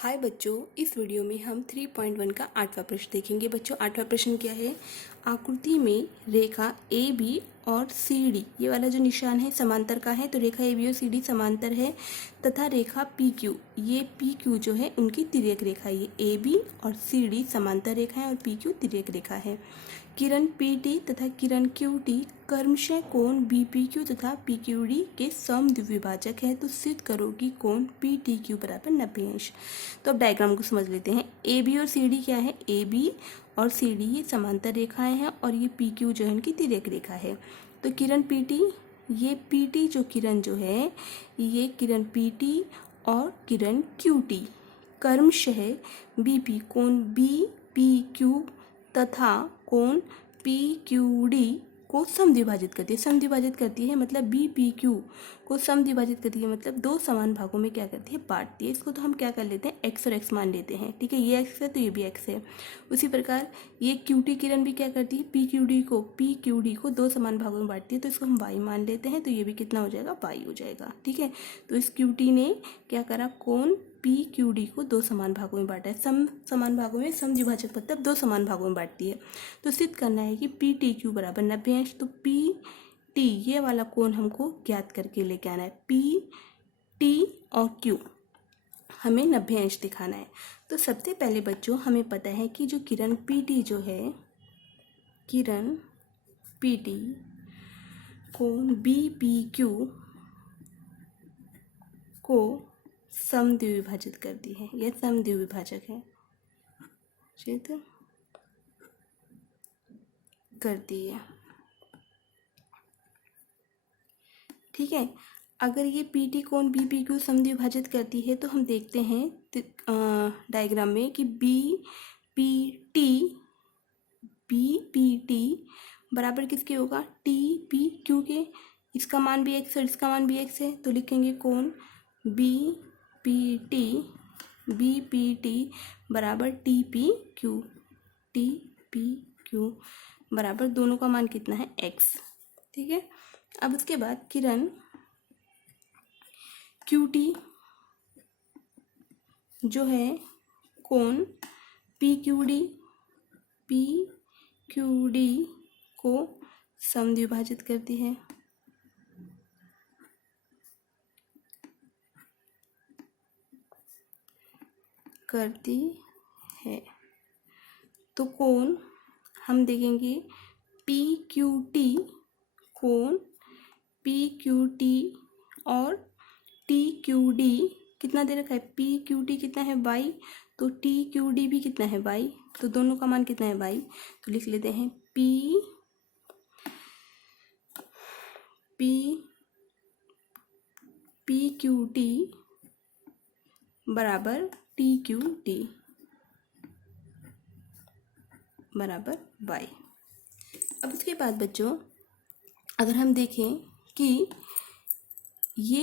हाय बच्चों, इस वीडियो में हम 3.1 का 8वां प्रश्न देखेंगे। बच्चों 8वां प्रश्न क्या है? आकृति में रेखा ए बी और सी डी, ये वाला जो निशान है समांतर का है, तो रेखा ए बी और सी डी समांतर है तथा रेखा पी क्यू, ये पी क्यू जो है उनकी तिर्यक रेखा है। ये ए बी और सी डी समांतर रेखा है और पी क्यू तिर्यक रेखा है। किरण पी टी तथा किरण क्यू टी कर्मशः कोण बी पी क्यू तथा पी क्यू डी के समद्विभाजक है, तो सिद्ध करो कि कोण पी टी क्यू बराबर 90 अंश। तो अब डायग्राम को समझ लेते हैं। ए बी और सी डी क्या है? ए बी और सी डी ये समांतर रेखाएं हैं और ये पी क्यू जो है इनकी तिर्यक रेखा है। तो किरण पी टी, ये पी टी जो किरण जो है, ये किरण पी टी और किरण क्यू टी कर्मशः बी पी कोण बी पी क्यू तथा कोण पी क्यू डी को समद्विभाजित करती है। समद्विभाजित करती है मतलब बी पी क्यू को समद्विभाजित करती है, मतलब दो समान भागों में क्या करती है? बांटती है। इसको तो हम क्या कर लेते हैं? एक्स और एक्स मान लेते हैं। ठीक है, ये एक्स है तो ये भी एक्स है। उसी प्रकार ये क्यू टी किरण भी क्या करती है? पी क्यू डी को दो समान भागों में बांटती है, तो इसको हम वाई मान लेते हैं। तो ये भी कितना हो जाएगा? वाई हो जाएगा। ठीक है, तो इस क्यू टी ने क्या करा? कोण पी क्यू डी को दो समान भागों में बांटा है। समान भागों में समद्विभाजक मतलब दो समान भागों में बांटती है। तो सिद्ध करना है कि पी टी क्यू बराबर 90 अंश। तो पी टी ये वाला कोण हमको ज्ञात करके लेके आना है। पी टी और क्यू हमें 90 अंश दिखाना है। तो सबसे पहले बच्चों हमें पता है कि जो किरण पी टी जो है, किरण पी टी कोण बी पी क्यू को समद्विभाजित करती है। यह समद्विभाजक है, चित्र करती है। ठीक है, अगर ये पी टी कोण बी पी क्यू समद्विभाजित करती है तो हम देखते हैं डायग्राम में कि बी पी टी बराबर किसके होगा? टी पी क्यू के। इसका मान भी एक्स और इसका मान भी एक्स है, तो लिखेंगे कोण बी पी टी बराबर टी पी क्यू बराबर दोनों का मान कितना है? एक्स। ठीक है, अब उसके बाद किरण क्यू टी जो है कोण पी क्यू डी को समद्विभाजित करती है। तो कोण हम देखेंगे पी क्यू टी, कोण पी क्यू टी और टी क्यू डी कितना दे रखा है? पी क्यू टी कितना है? वाई। तो टी क्यू डी भी कितना है? वाई। तो दोनों का मान कितना है? वाई। तो लिख लेते हैं पी क्यू टी बराबर टी क्यू टी बराबर वाई। अब उसके बाद बच्चों अगर हम देखें कि ये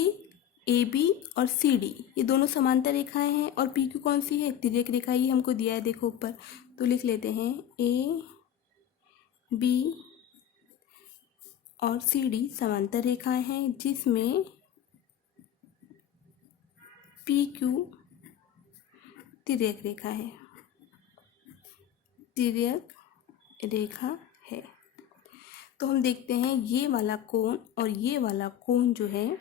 ए बी और सी डी ये दोनों समांतर रेखाएं हैं और पी क्यू कौन सी है? तिर्यक रेखा। ये हमको दिया है, देखो ऊपर। तो लिख लेते हैं ए बी और सी डी समांतर रेखाएं हैं जिसमें पी क्यू तिर्यक रेखा है, तिर्यक रेखा है। तो हम देखते हैं ये वाला कोण और ये वाला कोण जो है,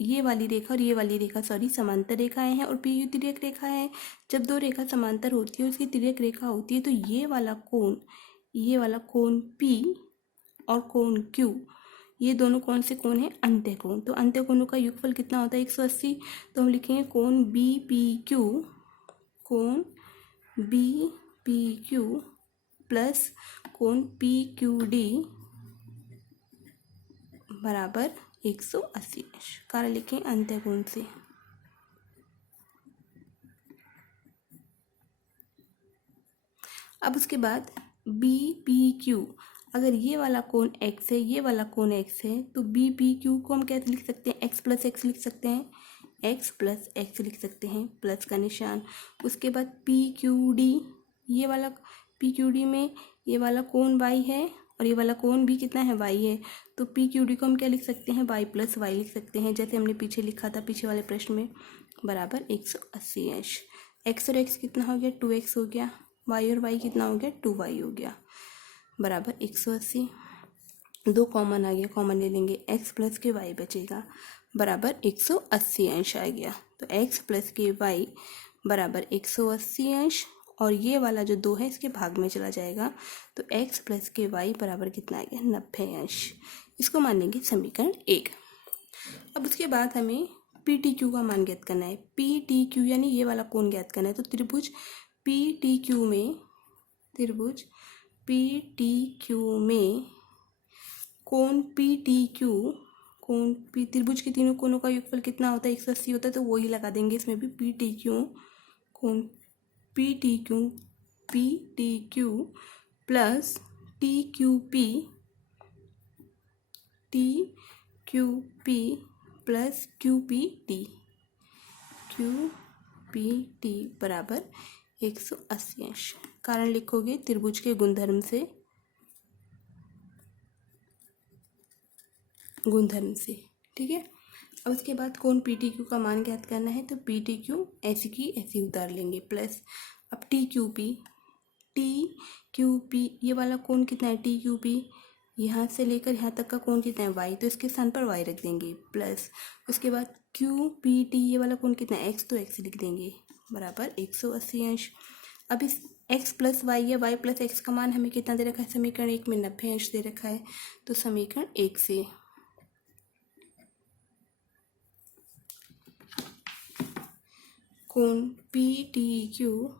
ये वाली रेखा और ये वाली रेखा समांतर रेखाएं हैं और पी क्यू तिर्यक रेखा है। जब दो रेखा समांतर होती है उसकी तिर्यक रेखा होती है, तो ये वाला कोण पी और कोण क्यू ये दोनों कौन से कोण हैं? अंत्य कोण। तो अंत्य कोणों का युगफल कितना होता है? 180। तो हम लिखेंगे कोण बी पी क्यू प्लस कोण पी क्यू डी बराबर 180 अंश। कारण लिखें अंत्य कोण से। अब उसके बाद बी पी क्यू, अगर ये वाला कोण x है, ये वाला कोण x है, तो बी पी क्यू को हम कैसे लिख सकते हैं? x प्लस एक्स लिख सकते हैं, x प्लस एक्स लिख सकते हैं, प्लस का निशान। उसके बाद पी क्यू डी, ये वाला पी क्यू डी में ये वाला कोण y है और ये वाला कोण भी कितना है? y है। तो पी क्यू डी को हम क्या लिख सकते हैं? y प्लस वाई लिख सकते हैं, जैसे हमने पीछे लिखा था पिछले वाले प्रश्न में। बराबर 180 अंश। x और x कितना हो गया 2x हो गया, y और y कितना हो गया 2y हो गया, बराबर 180। दो कॉमन आ गया, कॉमन ले लेंगे, x प्लस के y बचेगा, बराबर 180 अंश आ गया। तो x प्लस के y बराबर 180 अंश, और ये वाला जो 2 है इसके भाग में चला जाएगा, तो x प्लस के y बराबर कितना आ गया 90 अंश। इसको मान लेंगे समीकरण 1। अब उसके बाद हमें पी टी क्यू का मान ज्ञात करना है। पी टी क्यू यानी ये वाला कोण ज्ञात करना है। तो त्रिभुज पी टी क्यू में कोण पी टी क्यू, त्रिभुज के तीनों कोणों का योगफल कितना होता है 180 होता है, तो वही लगा देंगे इसमें भी। पी टी क्यू कोण P T Q plus T Q P plus Q P T बराबर 180 अंश। कारण लिखोगे त्रिभुज के गुणधर्म से, ठीक है। अब उसके बाद कोण पी टी क्यू का मान ज्ञात करना है। तो पी टी क्यू ऐसी की ऐसी उतार लेंगे, प्लस अब टी क्यू पी ये वाला कोण कितना है टी क्यू पी, यहाँ से लेकर यहाँ तक का कोण कितना है y, तो इसके स्थान पर y रख देंगे, प्लस उसके बाद क्यू पी टी ये वाला कोण कितना है x, तो x लिख देंगे, बराबर 180 अंश। अब इस x प्लस वाई या y प्लस x का मान हमें कितना दे रखा है समीकरण 1 में 90 अंश दे रखा है। तो समीकरण 1 से कोण पी टी क्यू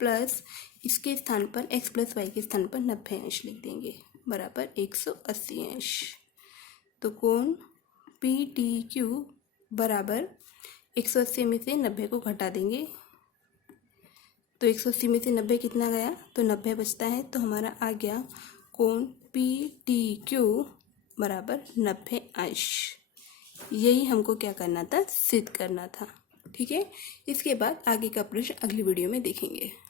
प्लस इसके स्थान पर x प्लस वाई के स्थान पर 90 अंश लिख देंगे, बराबर 180 अंश। तो कोण पी टी क्यू बराबर 180 में से 90 को घटा देंगे, तो 180 में से 90 कितना गया, तो 90 बचता है। तो हमारा आ गया कोण पी टी क्यू बराबर 90 अंश। यही हमको क्या करना था, सिद्ध करना था, ठीक है। इसके बाद आगे का प्रश्न अगली वीडियो में देखेंगे।